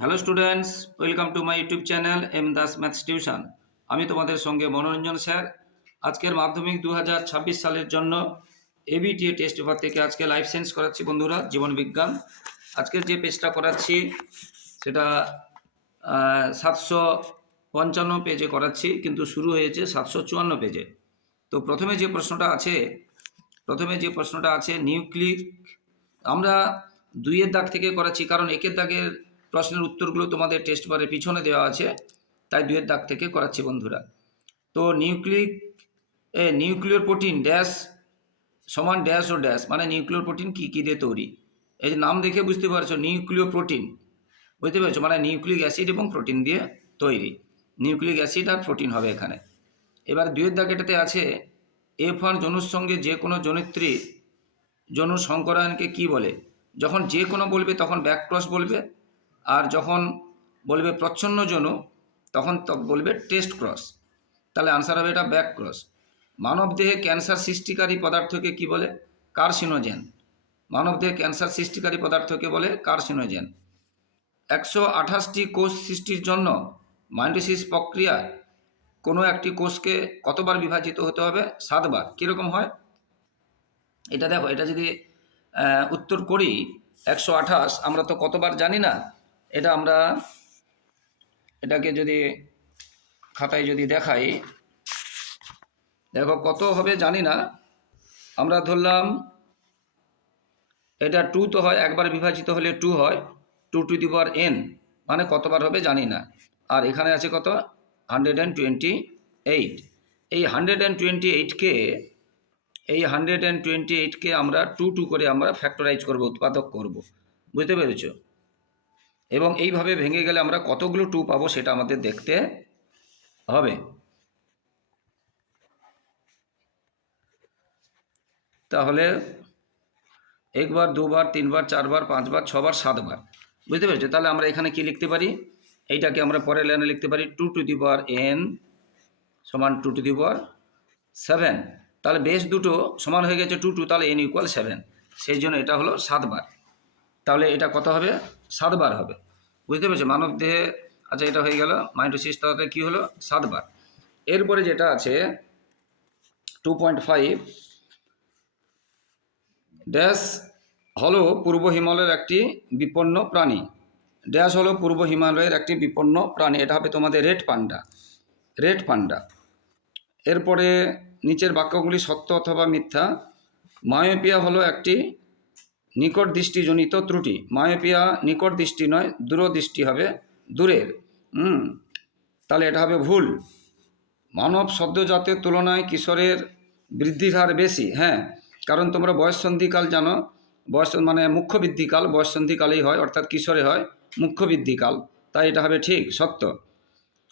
Hello students welcome to my YouTube channel M Das maths tuition আমি তোমাদের সঙ্গে মনোরঞ্জন sir. আজকের মাধ্যমিক দু হাজার ছাব্বিশ সালের জন্য এবিটিএ টেস্ট পেপার থেকে আজকে লাইফ সায়েন্স করাচ্ছি বন্ধুরা, জীবন বিজ্ঞান। আজকের যে পেজটা করাচ্ছি, সেটা সাতশো পঞ্চান্ন পেজে করাচ্ছি, কিন্তু শুরু হয়েছে সাতশো চুয়ান্ন পেজে তো প্রথমে যে প্রশ্নটা আছে, প্রথমে যে প্রশ্নটা আছে নিউক্লিক আমরা দুইয়ের দাগ থেকে করাচ্ছি, কারণ একের দাগের প্রশ্নের উত্তরগুলো তোমাদের টেস্ট বারের পিছনে দেওয়া আছে, তাই দুইয়ের দাগ থেকে করাচ্ছি বন্ধুরা। তো nucleic a nuclear protein dash সমান ড্যাশ ও ড্যাশ মানে নিউক্লিয়ার প্রোটিন কী কী দিয়ে তৈরি? এই যে নাম দেখে বুঝতে পারছ নিউক্লিয় প্রোটিন বুঝতে পেরেছ? মানে নিউক্লিক অ্যাসিড এবং প্রোটিন দিয়ে তৈরি। নিউক্লিক অ্যাসিড আর প্রোটিন হবে এখানে। এবার দুইয়ের দাগ এটাতে আছে এফ ওয়ান জনুর সঙ্গে যে কোনো জনিত্রী, জনুর সংকরায়নকে কি বলে? যখন যে কোনো বলবে, তখন ব্যাক ক্রস বলবে আর যখন বলবে প্রচ্ছন্ন জনু, তখন বলবে টেস্ট ক্রস। তাহলে আনসার হবে এটা ব্যাক ক্রস। মানব দেহে ক্যান্সার সৃষ্টিকারী পদার্থকে কি বলে? কার্সিনোজেন। মানব দেহে ক্যান্সার সৃষ্টিকারী পদার্থকে বলে কার্সিনোজেন। একশো আঠাশটি কোষ সৃষ্টির জন্য মাইন্ডোসিস প্রক্রিয়া কোনো একটি কোষকে কতবার বিভাজিত হতে হবে? সাতবার। কীরকম হয়? এটা দেখো, এটা যদি উত্তর করি, একশো আঠাশ, আমরা তো কতবার জানি না এটা আমরা এটাকে যদি খাতায় যদি দেখাই, দেখো কত হবে জানি না। আমরা ধরলাম এটা টু তো হয়, একবার বিভাজিত হলে টু হয় two to the power N মানে কতবার হবে জানি না। আর এখানে আছে কত? হান্ড্রেড অ্যান্ড টোয়েন্টি এইট এই হান্ড্রেড অ্যান্ড টোয়েন্টি এইটকে এই হান্ড্রেড অ্যান্ড টোয়েন্টি এইটকে আমরা টু টু করে আমরা ফ্যাক্টরাইজ করব, উৎপাদক করব। বুঝতে পেরেছ? এবং এইভাবে ভেঙে গেলে আমরা কতগুলো টু পাবো সেটা আমাদের দেখতে হবে। তাহলে একবার, দুবার, তিনবার, চারবার, পাঁচবার, ছবার, সাতবার, বুঝতে পেরেছ? তাহলে আমরা এখানে কি লিখতে পারি? এইটাকে আমরা পরের লাইনে লিখতে পারি, two to the power N সমান two to the power seven. তাহলে বেস দুটো সমান হয়ে গেছে টু টু, তাহলে এন ইকুয়াল সেভেন। সেই জন্য এটা হলো সাতবার। তাহলে এটা কত হবে? সাতবার হবে। বুঝতে পেরেছ? মানব দেহে আচ্ছা এটা হয়ে গেল। মাইটোসিস তাহলে কী হলো? সাতবার। এরপরে যেটা আছে টু পয়েন্ট ফাইভ ড্যাশ হলো পূর্ব হিমালয়ের একটি বিপন্ন প্রাণী। ড্যাশ হলো পূর্ব হিমালয়ের একটি বিপন্ন প্রাণী। এটা হবে তোমাদের রেড পান্ডা রেড পান্ডা এরপরে নিচের বাক্যগুলি সত্য অথবা মিথ্যা। মায়োপিয়া হলো একটি নিকট দৃষ্টিজনিত ত্রুটি। মায়োপিয়া নিকট দৃষ্টি নয়, দূরদৃষ্টি হবে দূরের। হুম তাহলে এটা হবে ভুল। মানব সদ্যজাতের তুলনায় কিশোরের বৃদ্ধির হার বেশি হ্যাঁ। কারণ তোমরা বয়ঃসন্ধিকাল জানো, বয়স মানে মুখ্য বৃদ্ধিকাল বয়ঃসন্ধিকালেই হয়, অর্থাৎ কিশোরে হয় মুখ্য বৃদ্ধিকাল তাই এটা হবে ঠিক, সত্য।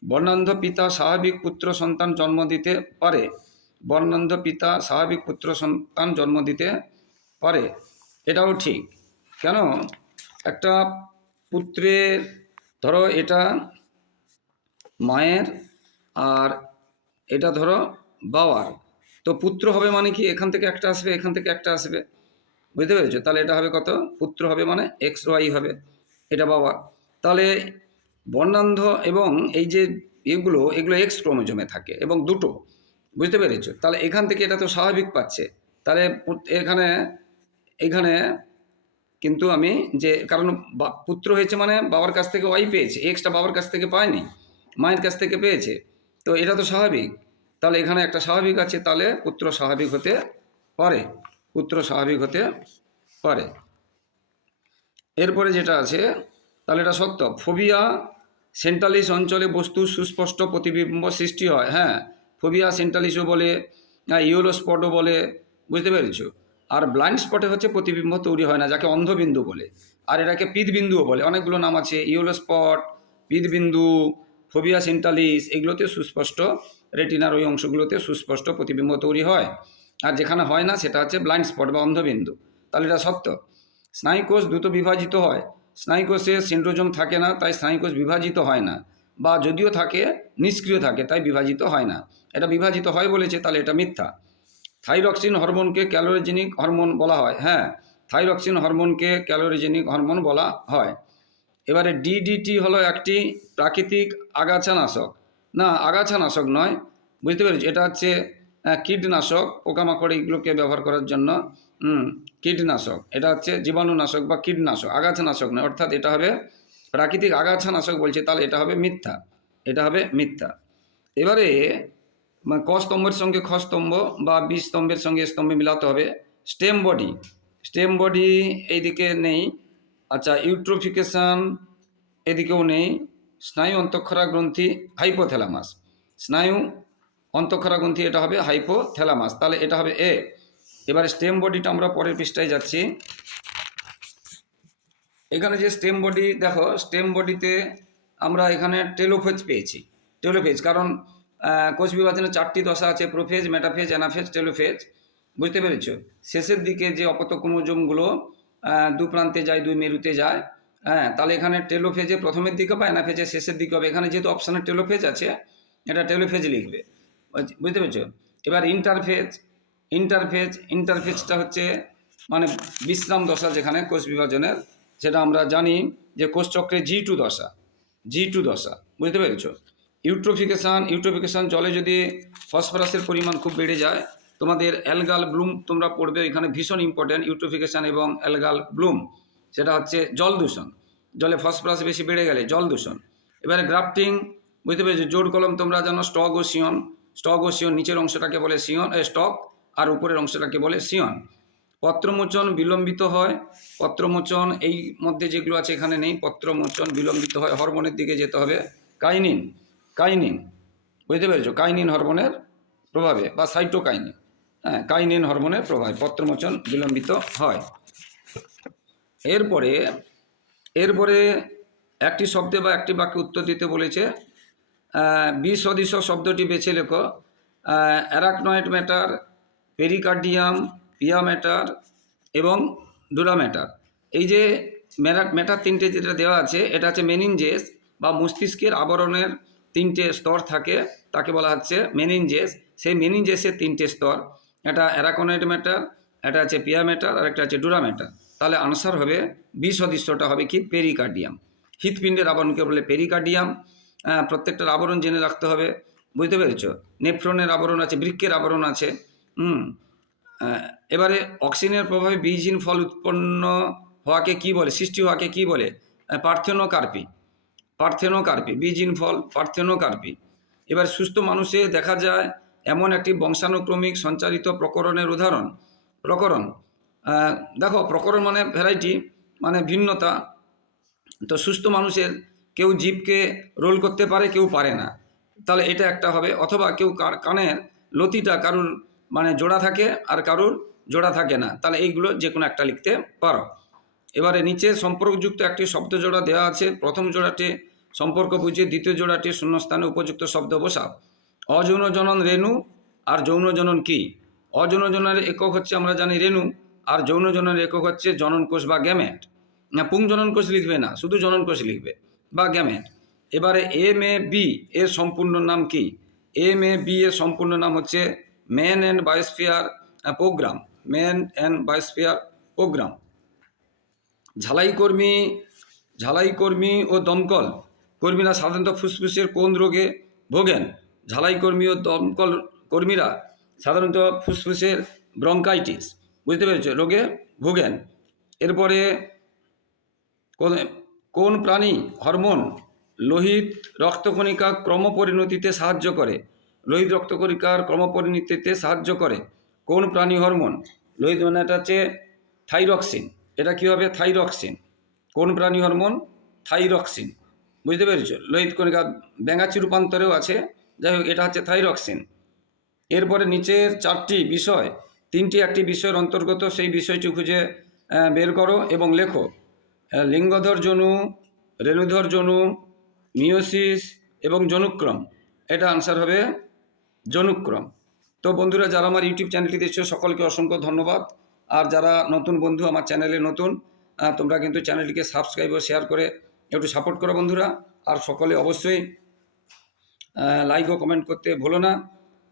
বর্ণান্ধ পিতা স্বাভাবিক পুত্র সন্তান জন্ম দিতে পারে। বর্ণান্ধ পিতা স্বাভাবিক পুত্র সন্তান জন্ম দিতে পারে। এটাও ঠিক। কেন? একটা পুত্রের ধরো এটা মায়ের আর এটা ধরো বাবার। তো পুত্র হবে মানে কি? এখান থেকে একটা আসবে, এখান থেকে একটা আসবে। বুঝতে পেরেছ? তাহলে এটা হবে কত? পুত্র হবে মানে এক্স ওয়াই হবে, এটা বাবা। তাহলে বর্ণান্ধ এবং এই যে এগুলো এগুলো এক্স ক্রোমোজোমে থাকে এবং দুটো। বুঝতে পেরেছ? তাহলে এখান থেকে এটা তো স্বাভাবিক পাচ্ছে। তাহলে এখানে এখানে কিন্তু আমি যে, কারণ পুত্র হয়েছে মানে বাবার কাছ থেকে ওয়াই পেয়েছে এক্সটা বাবার কাছ থেকে পায়নি, মায়ের কাছ থেকে পেয়েছে, তো এটা তো স্বাভাবিক। তাহলে এখানে একটা স্বাভাবিক আছে, তাহলে পুত্র স্বাভাবিক হতে পারে, পুত্র স্বাভাবিক হতে পারে। এরপরে যেটা আছে, তাহলে এটা সত্য, ফোবিয়া সেন্টালিস অঞ্চলে বস্তু সুস্পষ্ট প্রতিবিম্ব সৃষ্টি হয় হ্যাঁ ফোবিয়া সেন্টালিসও বলে হ্যাঁ ইউরো স্পটও বলে, বুঝতে পেরেছ? আর ব্লাইন্ড স্পটে হচ্ছে প্রতিবিম্ব তৈরি হয় না, যাকে অন্ধবিন্দু বলে। আর এটাকে পিদবিন্দুও বলে। অনেকগুলো নাম আছে, ইউরো স্পট পিদবিন্দু ফোবিয়া সেন্টালিস, এগুলোতে সুস্পষ্ট রেটিনার ওই অংশগুলোতে সুস্পষ্ট প্রতিবিম্ব তৈরি হয়। আর যেখানে হয় না, সেটা হচ্ছে ব্লাইন্ড স্পট বা অন্ধবিন্দু। তাহলে এটা সত্য? স্নায়ুকোষ দ্রুত বিভাজিত হয়। স্নায়ুকোষে সিন্ড্রোজম থাকে না, তাই স্নায়ুকোষ বিভাজিত হয় না। বা যদিও থাকে, নিষ্ক্রিয় থাকে, তাই বিভাজিত হয় না। এটা বিভাজিত হয় বলেছে, তাহলে এটা মিথ্যা। থাইরক্সিন হরমোনকে ক্যালোরিজেনিক হরমোন বলা হয়। হ্যাঁ থাইরক্সিন হরমোনকে ক্যালোরিজেনিক হরমোন বলা হয়। এবারে ডিডিটি হলো একটি প্রাকৃতিক আগাছানাশক। না, আগাছানাশক নয়, বুঝতে পেরেছি? এটা হচ্ছে কীটনাশক, পোকামাকড় এইগুলোকে ব্যবহার করার জন্য। কীটনাশক। এটা হচ্ছে জীবাণুনাশক বা কীটনাশক, আগাছানাশক নয়। অর্থাৎ এটা হবে প্রাকৃতিক আগাছানাশক বলছে, তাহলে এটা হবে মিথ্যা। এটা হবে মিথ্যা। এবারে মানে ক স্তম্ভের সঙ্গে খ স্তম্ভ বা স্তম্ভের সঙ্গে স্তম্ভে মিলাতে হবে। স্টেম বডি স্টেম বডি এইদিকে নেই। আচ্ছা ইউট্রোফিকেশন এদিকেও নেই। স্নায়ু অন্তঃক্ষরা গ্রন্থি হাইপোথ্যালামাস। স্নায়ু অন্তঃক্ষরা গ্রন্থি এটা হবে হাইপোথ্যালামাস। তাহলে এটা হবে এ। এবারে স্টেম বডিটা আমরা পরের পৃষ্ঠায় যাচ্ছি। এখানে যে স্টেম বডি, দেখো, স্টেম বডিতে আমরা এখানে টেলোফেজ পেয়েছি। টেলোফেজ, কারণ কোষ বিভাজনের চারটি দশা আছে, প্রোফেজ, মেটাফেজ, অ্যানাফেজ, টেলোফেজ। বুঝতে পেরেছ? শেষের দিকে যে অপত ক্রোমোজোমগুলো দু প্রান্তে যায়, দুই মেরুতে যায় হ্যাঁ তাহলে এখানে টেলোফেজে প্রথমের দিকে বা অ্যানাফেজে শেষের দিকে হবে। এখানে যেহেতু অপশানে টেলোফেজ আছে, এটা টেলোফেজ লিখবে। বুঝতে পেরেছ? এবার ইন্টারফেজ ইন্টারফেজ ইন্টারফেজটা হচ্ছে মানে বিশ্রাম দশা যেখানে কোষ বিভাজনের সেটা আমরা জানি যে কোষচক্রে জি টু দশা জি টু দশা। বুঝতে পেরেছ? ইউট্রোফিকেশান ইউট্রোফিকেশান জলে যদি ফসফরাসের পরিমাণ খুব বেড়ে যায়, তোমাদের অ্যালগাল ব্লুম তোমরা পড়বে, এখানে ভীষণ ইম্পর্ট্যান্ট ইউট্রোফিকেশান এবং অ্যালগাল ব্লুম, সেটা হচ্ছে জল দূষণ। জলে ফসফরাস বেশি বেড়ে গেলে জল দূষণ। এবারে গ্রাফটিং, বুঝতে পেরেছ? জোর কলম তোমরা জানো, স্টক ও সিয়ন। স্টক ও সিয়ন নিচের অংশটাকে বলে সিয়ন স্টক, আর উপরের অংশটাকে বলে সিয়ন। পত্রমোচন বিলম্বিত হয়। পত্রমোচন, এই মধ্যে যেগুলো আছে এখানে নেই, পত্রমোচন বিলম্বিত হয়। হরমোনের দিকে যেতে হবে। কাইনিন কাইনিন। বুঝতে পেরেছ? কাইনিন হরমোনের প্রভাবে বা সাইটোকাইনিন। হ্যাঁ কাইনিন হরমোনের প্রভাবে পত্রমোচন বিলম্বিত হয়। এরপরে এরপরে একটি শব্দে বা একটি বাক্যে উত্তর দিতে বলেছে বি সদৃশ শব্দটি বেছে লেখো arachnoid matter, pericardium, pia matter এবং ডুরা ম্যাটার। এই যে ম্যাটার তিনটে যেটা দেওয়া আছে, এটা হচ্ছে মেনিনজেস বা মস্তিষ্কের আবরণের তিনটে স্তর থাকে, তাকে বলা হচ্ছে মেনিনজেস সেই মেনিনজেসের তিনটে স্তর এটা অ্যারাকনয়েড ম্যাটার এটা আছে পিয়া ম্যাটার আর একটা আছে ডুরা ম্যাটার তাহলে আনসার হবে বি সদৃশ্যটা হবে কি? পেরিকার্ডিয়াম হৃৎপিণ্ডের আবরণকে বলে পেরিকার্ডিয়াম প্রত্যেকটার আবরণ জেনে রাখতে হবে, বুঝতে পেরেছ? নেফ্রনের আবরণ আছে, বৃক্ষের আবরণ আছে, হুম? এবারে অক্সিজেনের প্রভাবে বীজহীন ফল উৎপন্ন হওয়াকে কি বলে? সৃষ্টি হওয়াকে কি বলে? পার্থেনোকার্পি। পার্থেনোকার্পি বীজহীন ফল পার্থেনোকার্পি এবার সুস্থ মানুষে দেখা যায় এমন একটি বংশানুক্রমিক সঞ্চারিত প্রকরণের উদাহরণ। প্রকরণ দেখো, প্রকরণ মানে ভ্যারাইটি মানে ভিন্নতা। তো সুস্থ মানুষের কেউ জীবকে রোল করতে পারে, কেউ পারে না। তাহলে এটা একটা হবে। অথবা কেউ কার- কানের লতিটা কারুর মানে জোড়া থাকে আর কারুর জোড়া থাকে না। তাহলে এইগুলো যে কোনো একটা লিখতে পারো। এবারে নিচে সম্পর্কযুক্ত একটি শব্দ জোড়া দেওয়া আছে। প্রথম জোড়াটি সম্পর্ক বুঝিয়ে দ্বিতীয় জোড়াটি শূন্যস্থানে উপযুক্ত শব্দ বসাও অযৌন জনন রেণু আর যৌন জনন কি? অযৌন জননের একক হচ্ছে, আমরা জানি রেণু, আর যৌন জননের একক হচ্ছে জনন কোষ বা গ্যামেট। না, পুং জনন কোষ লিখবে না, শুধু জনন কোষ লিখবে, বা গ্যামেট। এবারে এম এ বি এর সম্পূর্ণ নাম কি? এম এ বি এর সম্পূর্ণ নাম হচ্ছে man and biosphere programme, man and biosphere programme. ঝালাই কর্মী ঝালাই কর্মী ও দমকল কর্মীরা সাধারণত ফুসফুসের কোন রোগে ভোগেন? ঝালাই কর্মী ও দমকল কর্মীরা সাধারণত ফুসফুসের ব্রঙ্কাইটিস, বুঝতে পেরেছ? রোগে ভোগেন। এরপরে কোন প্রাণী হরমোন লোহিত রক্তকণিকা ক্রমপরিণতিতে সাহায্য করে? লোহিত রক্তকণিকার ক্রমপরিণতিতে সাহায্য করে। কোন প্রাণী হরমোন? লোহিত মানে এটা হচ্ছে থাইরক্সিন। এটা কী হবে? থাইরক্সিন। কোন প্রাণী হরমোন? থাইরক্সিন। বুঝতে পেরেছ? লোহিত কণিকা ব্যাঙাচি রূপান্তরেও আছে। যাই হোক, এটা হচ্ছে থাইরক্সিন। এরপরে নিচের চারটি বিষয়, তিনটি একটি বিষয়ের অন্তর্গত, সেই বিষয়টি খুঁজে বের করো এবং লেখো। লিঙ্গধর জনু রেণুধর জনু মিওসিস এবং জনুক্রম এটা আনসার হবে জনুক্রম তো বন্ধুরা, যারা আমার ইউটিউব চ্যানেলটি দেখছ, সকলকে অসংখ্য ধন্যবাদ। আর যারা নতুন বন্ধু, আমার চ্যানেলে নতুন তোমরা কিন্তু চ্যানেলটিকে সাবস্ক্রাইব ও শেয়ার করে একটু সাপোর্ট করো বন্ধুরা। আর সকলে অবশ্যই লাইক ও কমেন্ট করতে ভুলো না।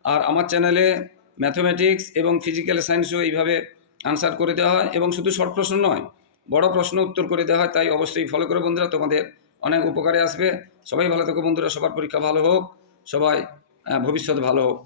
আর আমার চ্যানেলে ম্যাথমেটিক্স এবং ফিজিক্যাল সায়েন্সও এইভাবে আনসার করে দেওয়া হয়। এবং শুধু শর্ট প্রশ্ন নয়, বড় প্রশ্ন উত্তর করে দেওয়া হয়। তাই অবশ্যই ফলো করে বন্ধুরা, তোমাদের অনেক উপকারে আসবে। সবাই ভালো থেকো বন্ধুরা, সবার পরীক্ষা ভালো হোক, সবাই ভবিষ্যৎ ভালো হোক।